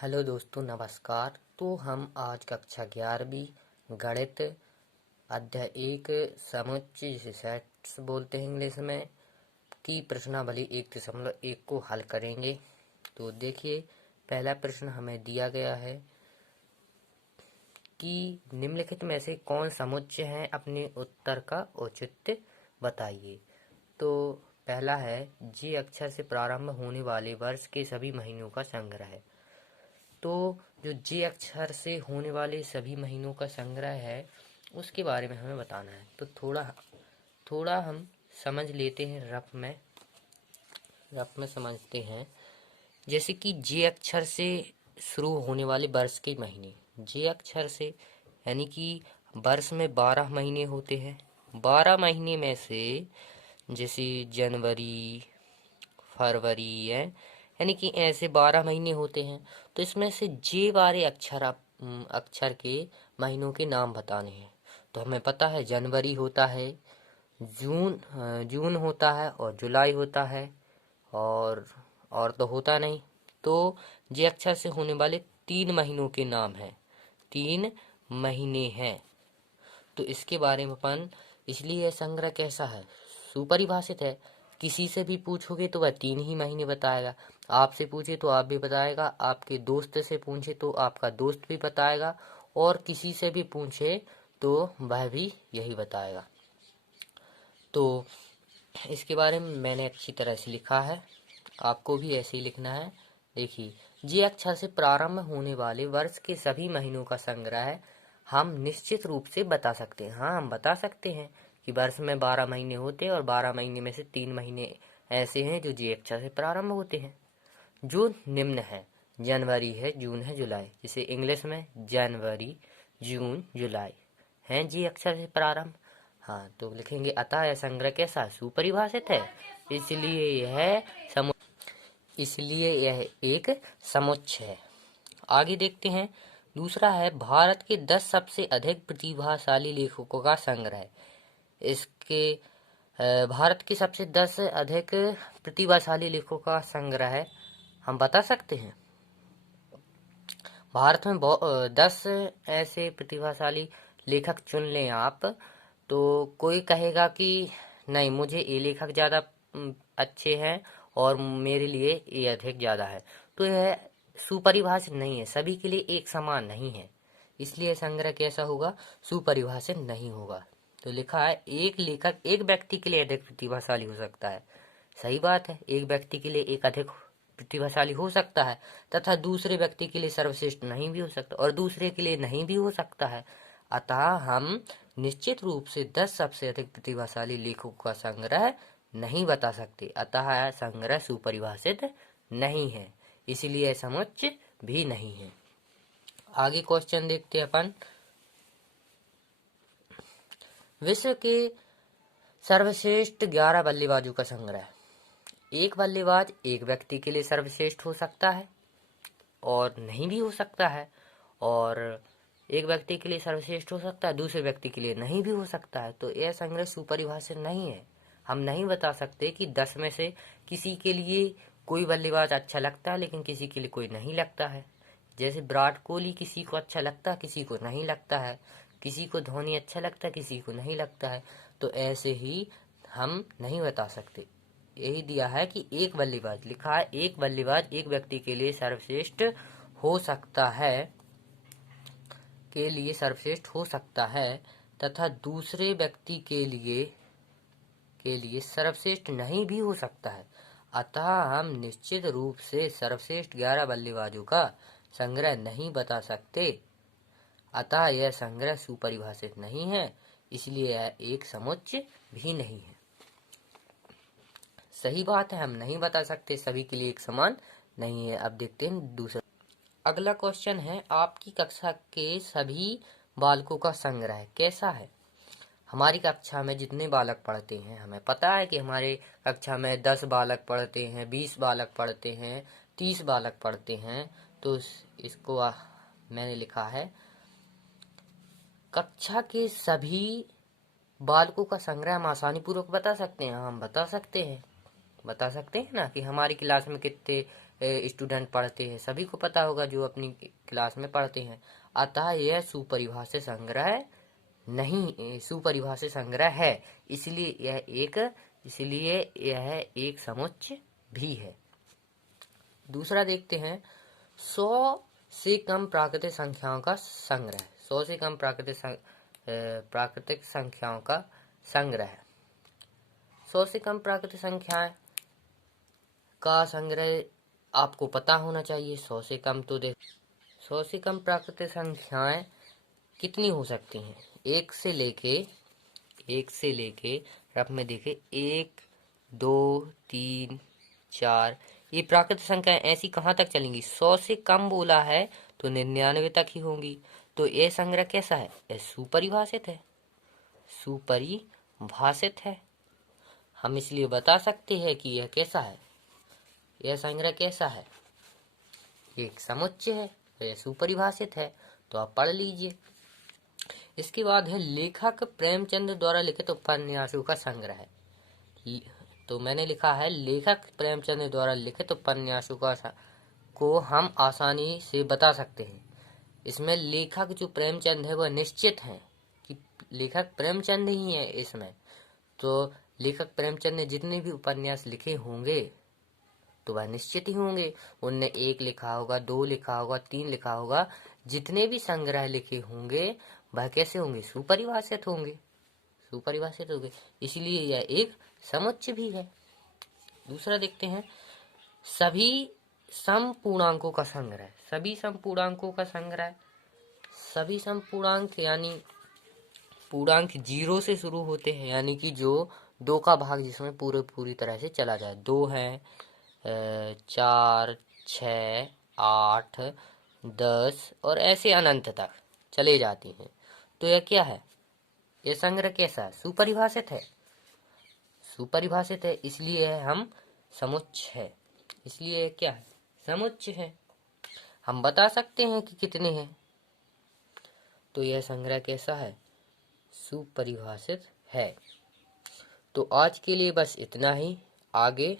Hello दोस्तों, नमस्कार। तो हम आज कक्षा 11वीं गणित अध्याय 1 समुच्चय जिसे सेट्स बोलते हैं इंग्लिश में की प्रश्नावली 1.1 को हल करेंगे। तो देखिए, पहला प्रश्न हमें दिया गया है कि निम्नलिखित में से कौन समुच्चय है, अपने उत्तर का औचित्य बताइए। तो पहला है जी अक्षर से प्रारंभ होने वाले वर्ष के सभी महीनों का संग्रह है। तो जो जे अक्षर से होने वाले सभी महीनों का संग्रह है उसके बारे में हमें बताना है। तो थोड़ा हम समझ लेते हैं, रफ में समझते हैं। जैसे कि जे अक्षर से शुरू होने वाले वर्ष के महीने, जे अक्षर से यानी कि वर्ष में 12 महीने होते हैं। 12 महीने में से जैसे जनवरी, फरवरी है, यानी कि ऐसे 12 महीने होते हैं। तो इसमें से जे वाले अक्षर के महीनों के नाम बताने हैं। तो हमें पता है जनवरी होता है, जून होता है और जुलाई होता है, और तो होता नहीं। तो जे अक्षर से होने वाले 3 महीनों के नाम हैं, 3 महीने हैं। तो इसके बारे में अपन, इसलिए यह संग्रह कैसा है, सुपरिभाषित है। किसी से भी पूछोगे तो वह 3 ही महीने बताएगा, आपसे पूछे तो आप भी बताएगा, आपके दोस्त से पूछे तो आपका दोस्त भी बताएगा, और किसी से भी पूछे तो वह भी यही बताएगा। तो इसके बारे में मैंने अच्छी तरह से लिखा है, आपको भी ऐसे ही लिखना है। देखिए, जे अक्षर से प्रारंभ होने वाले वर्ष के सभी महीनों का संग्रह है। हम निश्चित रूप से बता सकते हैं, हाँ हम बता सकते हैं कि वर्ष में 12 महीने होते हैं और 12 महीने में से 3 महीने ऐसे हैं जो जे अक्षर से प्रारंभ होते हैं, जो निम्न है। जनवरी है, जून है, जुलाई, जिसे इंग्लिश में जनवरी, जून, जुलाई हैं जे अक्षर से प्रारंभ। हाँ, तो लिखेंगे अतः यह संग्रह कैसा सुपरिभाषित है, इसलिए यह एक समुच्चय है। आगे देखते हैं। दूसरा है भारत के 10 सबसे अधिक प्रतिभाशाली लेखकों का संग्रह। इसके भारत के सबसे 10 अधिक प्रतिभाशाली लेखकों का संग्रह है, हम बता सकते हैं। भारत में 10 ऐसे प्रतिभाशाली लेखक चुन लें आप, तो कोई कहेगा कि नहीं, मुझे ये लेखक ज़्यादा अच्छे हैं और मेरे लिए ये अधिक ज़्यादा है। तो यह सुपरिभाषित नहीं है, सभी के लिए एक समान नहीं है, इसलिए संग्रह कैसा होगा, सुपरिभाषित नहीं होगा। तो लिखा है एक लेखक एक व्यक्ति के लिए अधिक प्रतिभाशाली हो सकता है। सही बात है, एक व्यक्ति के लिए एक अधिक प्रतिभाशाली हो सकता है तथा दूसरे व्यक्ति के लिए सर्वश्रेष्ठ नहीं भी हो सकता, और दूसरे के लिए नहीं भी हो सकता है। अतः हम निश्चित रूप से 10 सबसे अधिक प्रतिभाशाली लेखकों का संग्रह नहीं बता सकते, अतः संग्रह सुपरिभाषित नहीं है, इसलिए समुच्चय भी नहीं है। आगे क्वेश्चन देखते हैं अपन। विश्व के सर्वश्रेष्ठ 11 बल्लेबाजों का संग्रह। एक बल्लेबाज एक व्यक्ति के लिए सर्वश्रेष्ठ हो सकता है और नहीं भी हो सकता है, और एक व्यक्ति के लिए सर्वश्रेष्ठ हो सकता है, दूसरे व्यक्ति के लिए नहीं भी हो सकता है। तो यह संग्रह सुपरिभाषित नहीं है। हम नहीं बता सकते कि 10 में से किसी के लिए कोई बल्लेबाज अच्छा लगता है लेकिन किसी के लिए कोई नहीं लगता है। जैसे विराट कोहली किसी को अच्छा लगता है, किसी को नहीं लगता है, किसी को धोनी अच्छा लगता है, किसी को नहीं लगता है। तो ऐसे ही हम नहीं बता सकते। यही दिया है कि एक बल्लेबाज, लिखा है एक बल्लेबाज एक व्यक्ति के लिए सर्वश्रेष्ठ हो सकता है, तथा दूसरे व्यक्ति के लिए सर्वश्रेष्ठ नहीं भी हो सकता है। अतः हम निश्चित रूप से सर्वश्रेष्ठ 11 बल्लेबाजों का संग्रह नहीं बता सकते, अतः यह संग्रह सुपरिभाषित नहीं है, इसलिए यह एक समुच्चय भी नहीं है। सही बात है, हम नहीं बता सकते, सभी के लिए एक समान नहीं है। अब देखते हैं दूसरा। अगला क्वेश्चन है आपकी कक्षा के सभी बालकों का संग्रह कैसा है। हमारी कक्षा में जितने बालक पढ़ते हैं, हमें पता है कि हमारे कक्षा में 10 बालक पढ़ते हैं, 20 बालक पढ़ते हैं, 30 बालक पढ़ते हैं। तो इसको मैंने लिखा है कक्षा के सभी बालकों का संग्रह हम आसानी पूर्वक बता सकते हैं। हम बता सकते हैं ना कि हमारी क्लास में कितने स्टूडेंट पढ़ते हैं, सभी को पता होगा जो अपनी क्लास में पढ़ते हैं। अतः यह सुपरिभाषित संग्रह नहीं, सुपरिभाषित संग्रह है, इसलिए यह एक समुच्चय भी है। दूसरा देखते हैं 100 से कम प्राकृतिक संख्याओं का संग्रह। 100 से कम प्राकृतिक संख्याओं का संग्रह। 100 से कम प्राकृतिक संख्याएं का संग्रह आपको पता होना चाहिए। 100 से कम 100 से कम प्राकृतिक संख्याएं कितनी हो सकती हैं? एक से लेके रफ में देखे 1 2 3 4, ये प्राकृतिक संख्याएं ऐसी कहाँ तक चलेंगी? 100 से कम बोला है तो 99 तक ही होंगी। तो यह संग्रह कैसा है? यह सुपरिभाषित है। हम इसलिए बता सकते हैं कि यह कैसा है, यह संग्रह कैसा है? एक समुच्चय है, यह सुपरिभाषित है। तो आप पढ़ लीजिए। इसके बाद है लेखक प्रेमचंद द्वारा लिखित उपन्यासों का संग्रह। तो मैंने लिखा है लेखक प्रेमचंद द्वारा लिखित उपन्यासों को हम आसानी से बता सकते हैं। इसमें लेखक जो प्रेमचंद है वह निश्चित है कि लेखक प्रेमचंद ही है इसमें। तो लेखक प्रेमचंद ने जितने भी उपन्यास लिखे होंगे तो वह निश्चित ही होंगे। उनने 1 लिखा होगा, 2 लिखा होगा, 3 लिखा होगा। जितने भी संग्रह लिखे होंगे वह कैसे होंगे? सुपरिभाषित होंगे। इसलिए यह एक समुच्चय भी है। दूसरा देखते हैं सभी समपूर्णांकों का संग्रह। सभी समपूर्णांक यानी पूर्णांक 0 से शुरू होते हैं, यानी कि जो 2 का भाग जिसमें पूरी तरह से चला जाए। 2 है, 4 6 8 10 और ऐसे अनंत तक चले जाती हैं। तो यह क्या है? यह संग्रह कैसा है? सुपरिभाषित है। इसलिए हम समुच्चय है। इसलिए क्या है? समुच्चय है। हम बता सकते हैं कि कितने हैं। तो यह संग्रह कैसा है? सुपरिभाषित है। तो आज के लिए बस इतना ही। आगे